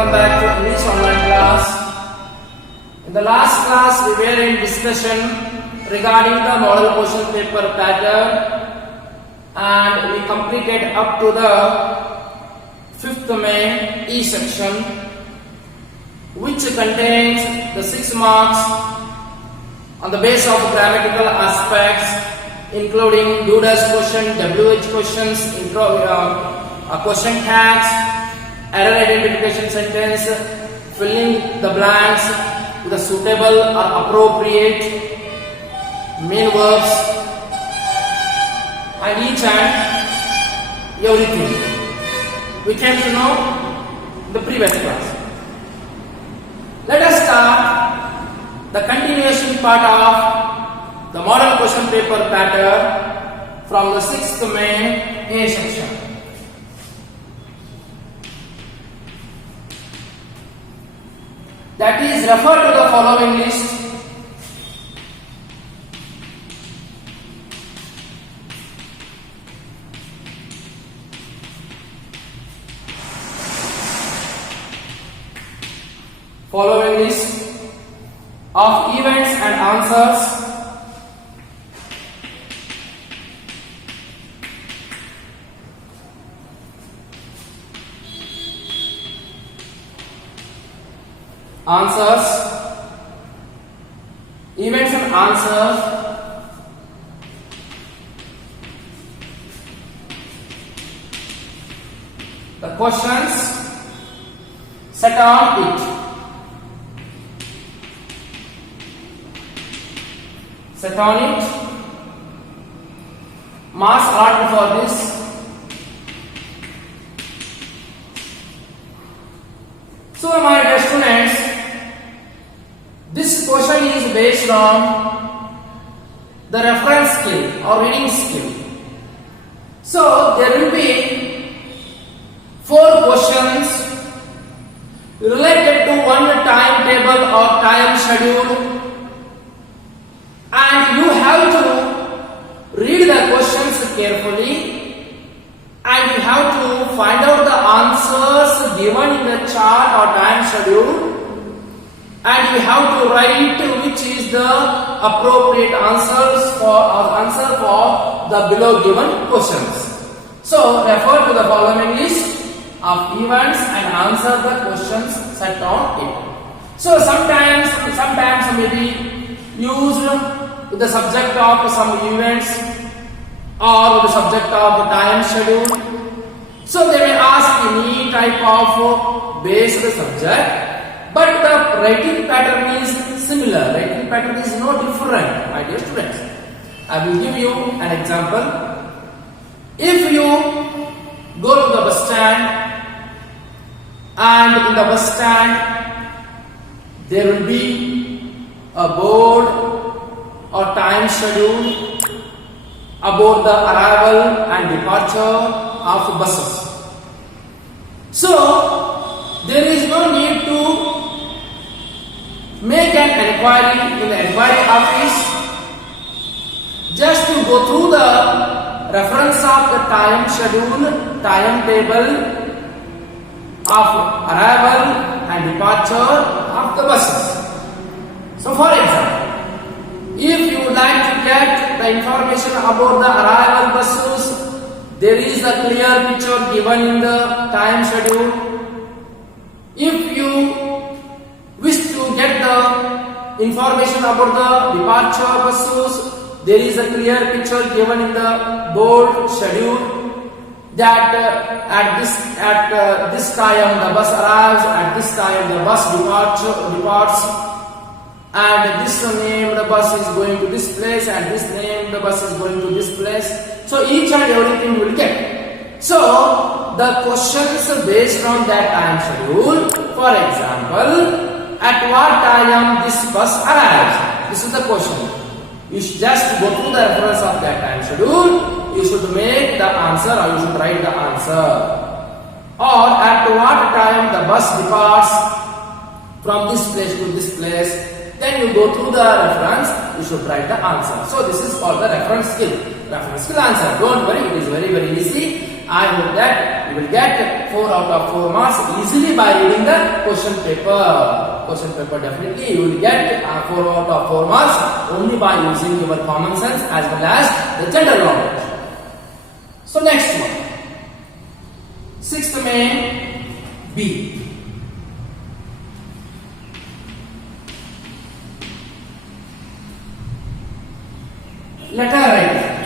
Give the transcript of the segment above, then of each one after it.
welcome back to English online class. In the last class we were in discussion regarding the model question paper pattern and we completed up to the 5th main E section, which contains the 6 marks on the basis of grammatical aspects, including do does question, WH questions, question tags, error identification sentence, filling the blanks with the suitable or appropriate main verbs, and each and everything we came to know in the previous class. Let us start the continuation part of the model question paper pattern from the 6th main A section. That is, refer to the following list. Following list of events and answers events and answers, the questions set on it. Set on it. Marks allotted for this. So, my dear students, this question is based on the reference skill or reading skill. So, there will be 4 questions related to one timetable or time schedule, and you have to read the questions carefully and you have to find out the answers given in the chart or time schedule, and you have to write which is the appropriate answer for the below given questions. So refer to the following list of events and answer the questions set on it. So sometimes maybe used with the subject of some events or with the subject of time schedule. So they may ask any type of based subject, but the writing pattern is similar. Writing pattern is no different, my dear students. I will give you an example. If you go to the bus stand and in the bus stand there will be a board or time schedule about the arrival and departure of buses. So there is no need to make an enquiry in the enquiry office. Just to go through the reference of the time schedule, timetable of arrival and departure of the buses. So for example, if you would like to get the information about the arrival buses, there is a clear picture given in the time schedule. If you wish to get the information about the departure buses, there is a clear picture given in the board schedule that at this time the bus arrives, at this time the bus departs, and this name the bus is going to this place, and this name the bus is going to this place. So each and everything will get. So the questions based on that time schedule. For example, at what time this bus arrives? This is the question. You should just go through the reference of that time schedule. You should make the answer or you should write the answer. Or at what time the bus departs from this place to this place. Then you go through the reference, you should write the answer. So this is called the reference skill. Reference skill answer. Don't worry, it is very easy. I hope that you will get 4 out of 4 marks easily by reading the question paper. Question paper definitely you will get 4 out of 4 marks only by using your common sense as well as the general knowledge. So next one. 6th main B. Letter writing.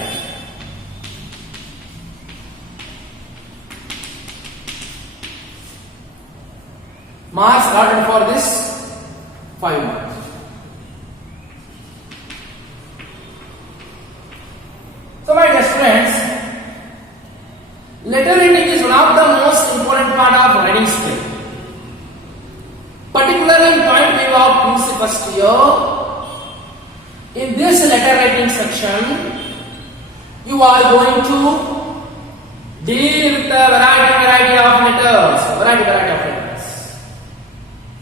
Marks allotted for this 5 marks. So my dear students, letter writing is one of the most important part of writing skill. Particularly in point view of PUC first year, in this letter writing section, you are going to deal with the variety of letters. Variety of letters.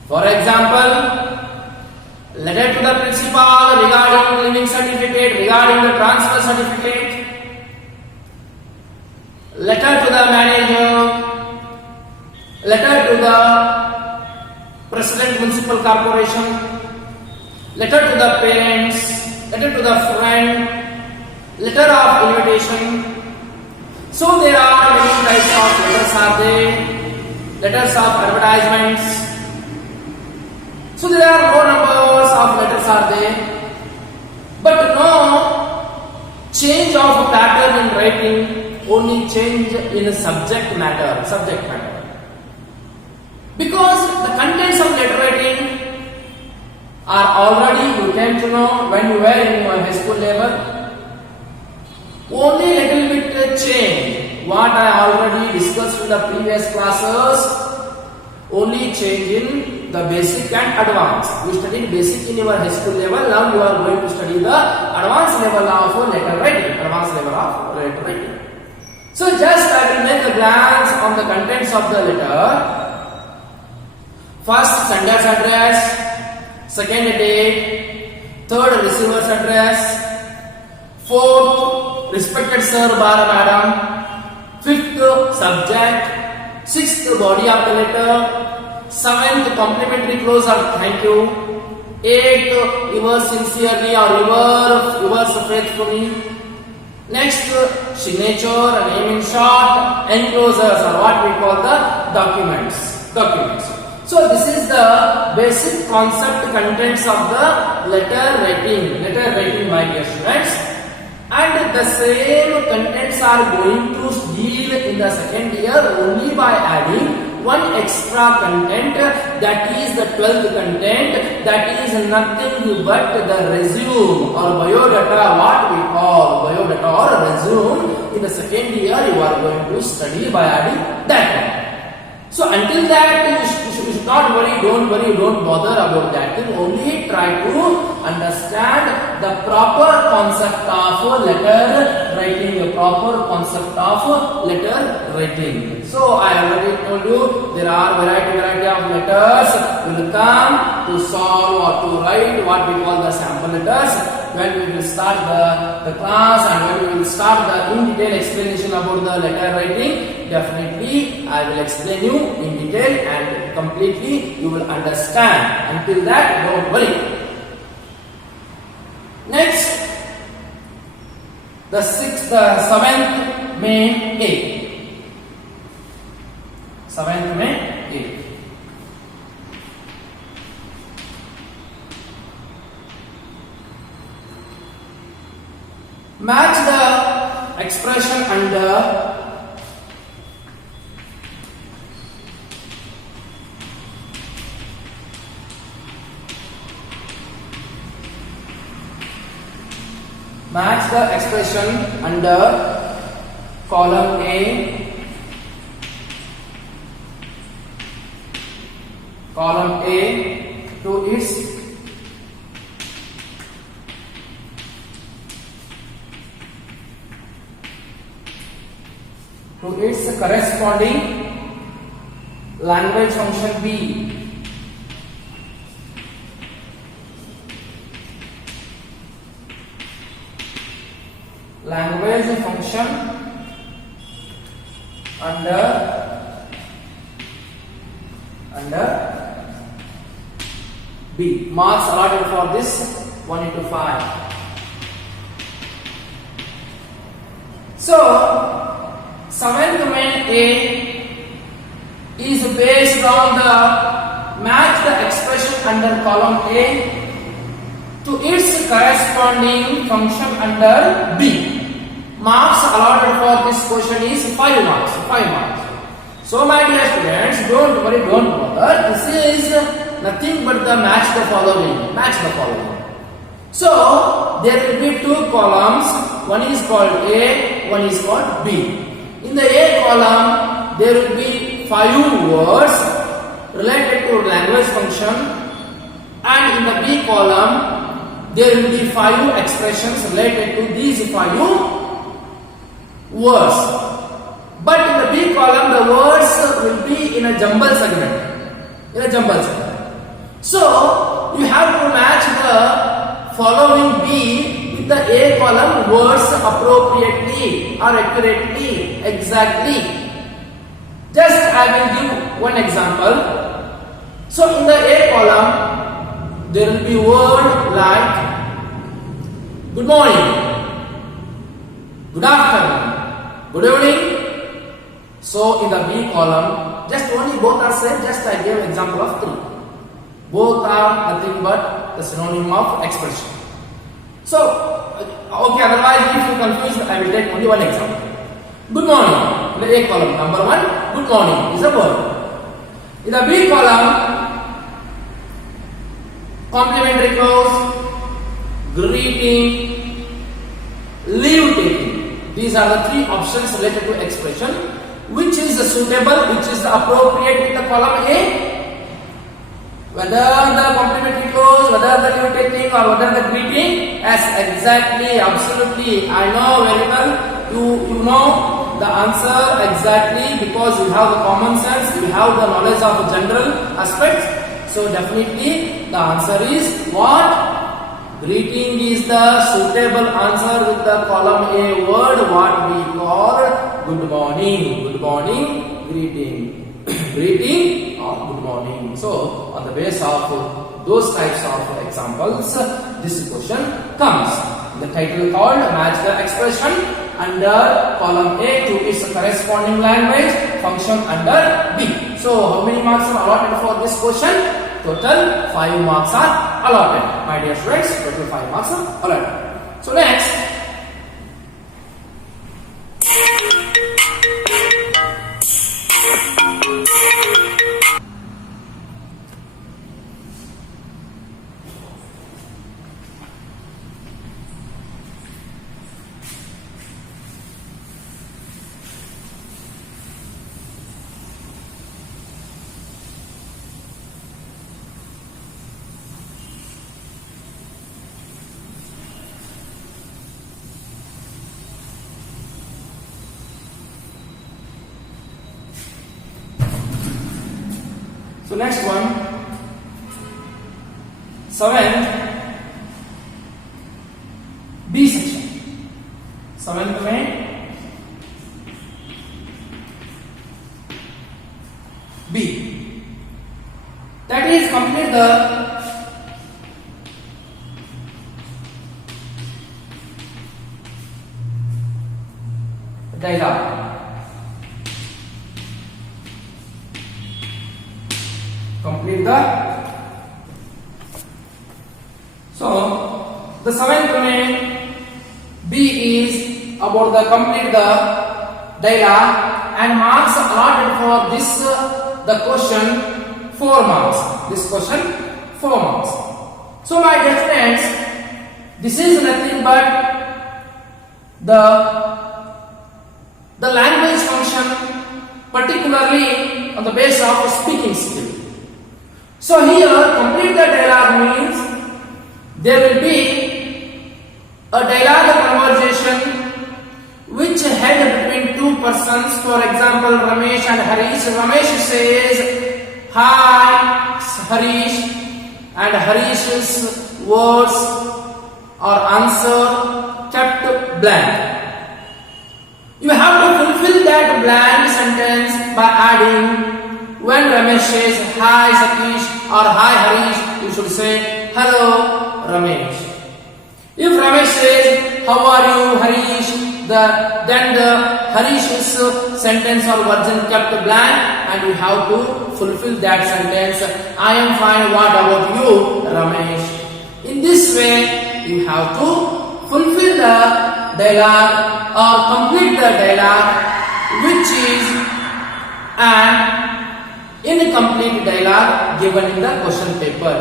For example, letter to the principal regarding leaving certificate, regarding the transfer certificate. Letter to the manager. Letter to the President Municipal Corporation. Letter to the parents. Letter to the friend. Letter of invitation. So there are many types of letters are there. Letters of advertisements. So there are more numbers of letters are there. But no change of pattern in writing, only change in a subject matter. Because the contents of letter writing are already you came to know when you were in your high school level. Only little bit change. What I already discussed in the previous classes, only change in the basic and advanced. You studied basic in your high school level. Now you are going to study the advanced level of letter writing. Advanced level of letter writing. So just I will make a glance on the contents of the letter. First, sender's address. Second, date. Third, receiver's address. Fourth, respected sir, bar madam. Fifth, subject. Sixth, body of the letter. Seventh, complimentary close or thank you. Eighth, yours sincerely or yours faithfully. Next, signature, name in short, enclosures or what we call the documents. So this is the basic concept contents of the letter writing my dear students. And the same contents are going to deal in the second year only by adding one extra content, that is the 12th content, that is nothing but the resume or biodata, what we call biodata or resume. In the second year you are going to study by adding that one. So until that you should not worry, don't bother about that thing. Only try to understand the proper concept of letter writing. So I already told you there are variety of letters will come to solve or to write what we call the sample letters. When we will start the class and when we will start the in detail explanation about the letter writing, definitely I will explain you in detail and completely you will understand. Until that, don't worry. Next, the 7th main A. 7th main A. Match the expression under column A to its corresponding language function B. Language function under B. Marks allotted for this 1 into 5. So, seventh main A is based on the match the expression under column A to its corresponding function under B. Marks allotted for this question is 5 marks. 5 marks. So, my dear students, don't worry, don't bother. This is nothing but the match the following. Match the following. So, there will be 2 columns. One is called A, one is called B. In the A column, there will be 5 words related to language function, and in the B column, there will be 5 expressions related to these 5 words. But in the B column, the words will be in a jumble segment. So, you have to match the following B with the A column words appropriately or accurately, exactly. Just I will give one example. So, in the A column, there will be word like good morning, good afternoon, good evening. So, in the B column, just only both are same, just I gave example of 3. Both are nothing but the synonym of expression. So, okay, otherwise if you confused, I will take only one example. Good morning, in the A column, number 1, good morning is a word. In the B column, complimentary clause, greeting, leave taking. These are the 3 options related to expression. Which is the suitable, which is the appropriate in the column A? Whether the complimentary clause, whether the leave taking, or whether the greeting, as exactly, absolutely, I know very well, you know the answer exactly because you have the common sense, you have the knowledge of the general aspects. So definitely the answer is what? Greeting is the suitable answer with the column A word, what we call good morning. Good morning, greeting. Greeting or good morning. So, on the basis of those types of examples, this question comes. The title called Match the Expression under column A to its corresponding language function under B. So, how many marks are allotted for this question? Total 5 marks are allotted. My dear students, total 5 marks are allotted. So, next. So next one, 7th B section. 7th में B. That is complete the dialogue. Complete the. So the 7th main B is about the complete the dialogue, and marks allotted for this the question 4 marks. This question 4 marks. So my dear friends, this is nothing but the language function, particularly on the basis of speaking skill. So here, complete the dialogue means there will be a dialogue conversation which had between 2 persons. For example, Ramesh and Harish. Ramesh says, "Hi, Harish," and Harish's words or answer kept blank. You have to fulfill that blank sentence sentence by adding, when Ramesh says hi Satish or hi Harish, you should say hello Ramesh. If Ramesh says how are you Harish, then the Harish's sentence or version kept blank and you have to fulfill that sentence. I am fine, what about you Ramesh? In this way you have to fulfill the dialogue or complete the dialogue which is an incomplete dialogue given in the question paper.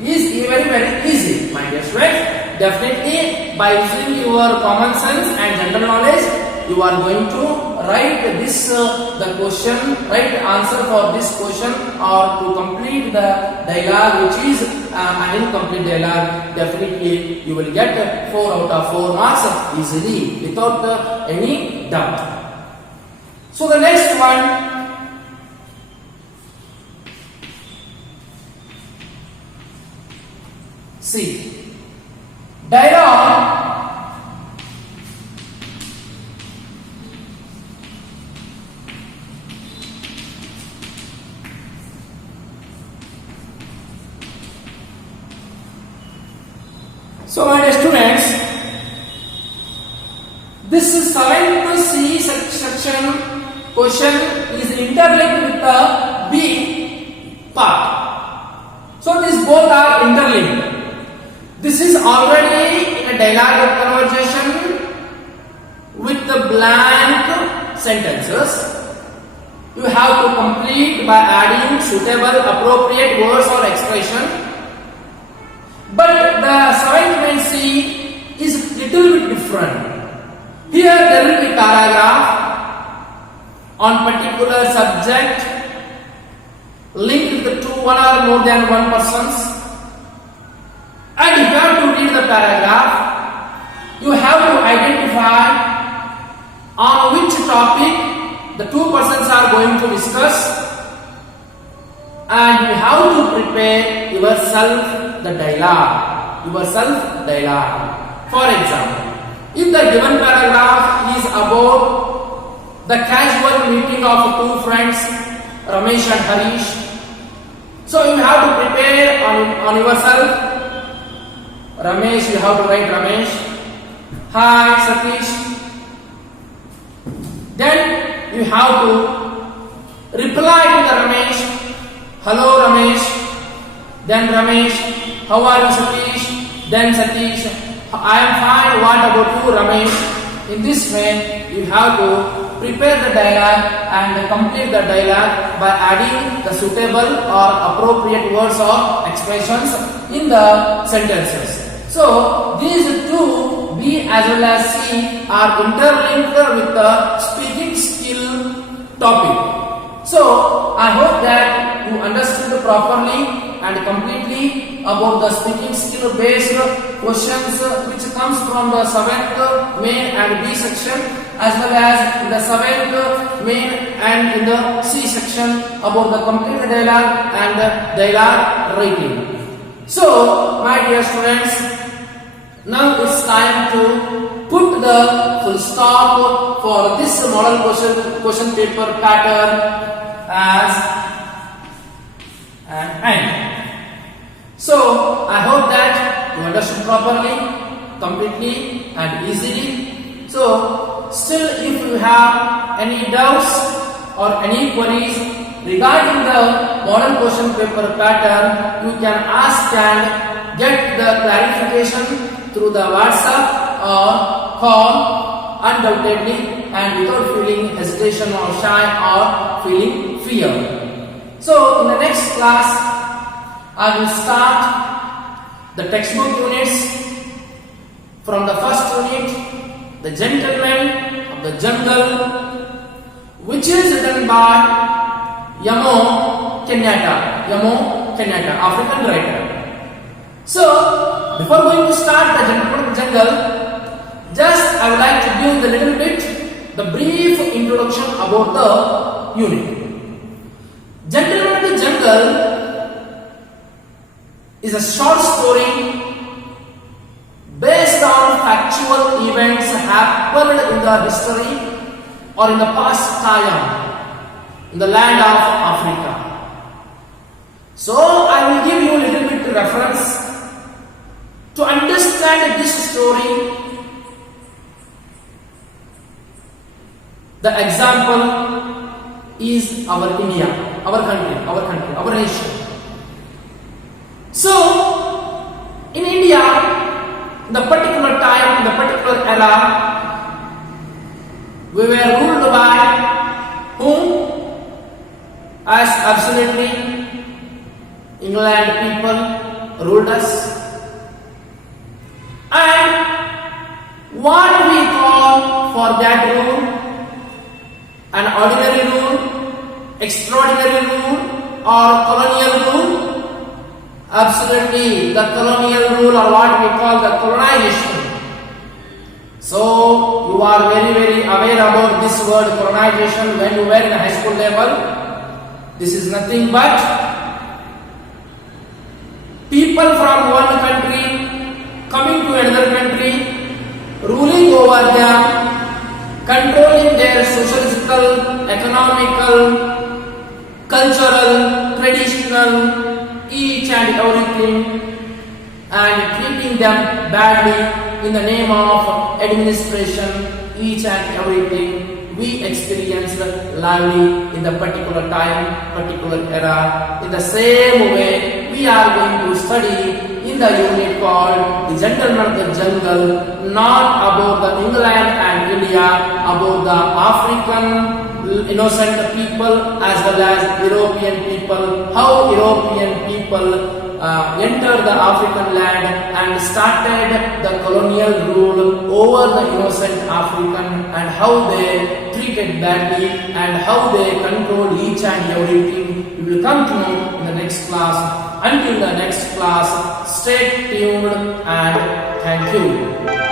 It is very easy, my dear friends. Definitely by using your common sense and general knowledge, you are going to write this right answer for this question or to complete the dialogue which is an incomplete dialogue. Definitely you will get 4 out of 4 marks easily without any doubt. So the next one, see, dialogue So my dear students, this 7th C section question is interlinked with the B part. So these both are interlinked. This is already in a dialogue conversation with the blank sentences. You have to complete by adding suitable appropriate words or expression. But the 7th main C is little bit different. Here there will be paragraph on particular subject linked to one or more than one persons. And if you have to read the paragraph, you have to identify on which topic the two persons are going to discuss, and you have to prepare yourself the dialogue. For example, if the given paragraph is about the casual meeting of two friends, Ramesh and Harish, so you have to prepare on yourself. Ramesh, you have to write Ramesh, hi Satish. Then you have to reply to the Ramesh, hello Ramesh. Then Ramesh, how are you Satish? Then Satish, I am fine, what about you Ramesh? In this way you have to prepare the dialogue and complete the dialogue by adding the suitable or appropriate words or expressions in the sentences. So these two, B as well as C, are interlinked with the speaking skill topic. So I hope that you understood properly and completely about the speaking skill based questions which comes from the 7th main and B section, as well as in the 7th main and in the C section about the complete dialogue and dialogue writing. So my dear students, now it's time to put the full stop for this model question paper pattern as an end. So I hope that you understood properly, completely and easily. So still if you have any doubts or any queries regarding the model question paper pattern, you can ask and get the clarification through the WhatsApp or call undoubtedly and without feeling hesitation or shy or feeling fear. So in the next class I will start the textbook units from the first unit, The Gentleman of the Jungle, which is written by Jomo Kenyatta, African writer. So before going to start The Gentleman of the Jungle, just I would like to give a little bit the brief introduction about the unit. Gentleman of the Jungle is a short story based on factual events happened in the history or in the past time in the land of Africa. So I will give you a little bit reference to understand this story. The example is our India, our country, our nation. So, in India, the particular time, the particular era, we were ruled by whom? As absolutely England people ruled us. And what we call for that rule? An ordinary rule, extraordinary rule, or colonial rule? Absolutely, the colonial rule, or what we call the colonization. So, you are very aware about this word colonization when you were in high school level. This is nothing but people from one country coming to another country, ruling over them, controlling their sociological, economical, cultural, traditional, each and everything, and treating them badly in the name of administration, each and everything we experienced lively in the particular time, particular era. In the same way, we are going to study in the unit called The Gentleman of the Jungle, not about the England and India, about the African innocent people as well as European people, how European people entered the African land and started the colonial rule over the innocent African, and how they treated badly and how they controlled each and everything. We will come to know in the next class. Until the next class, stay tuned and thank you.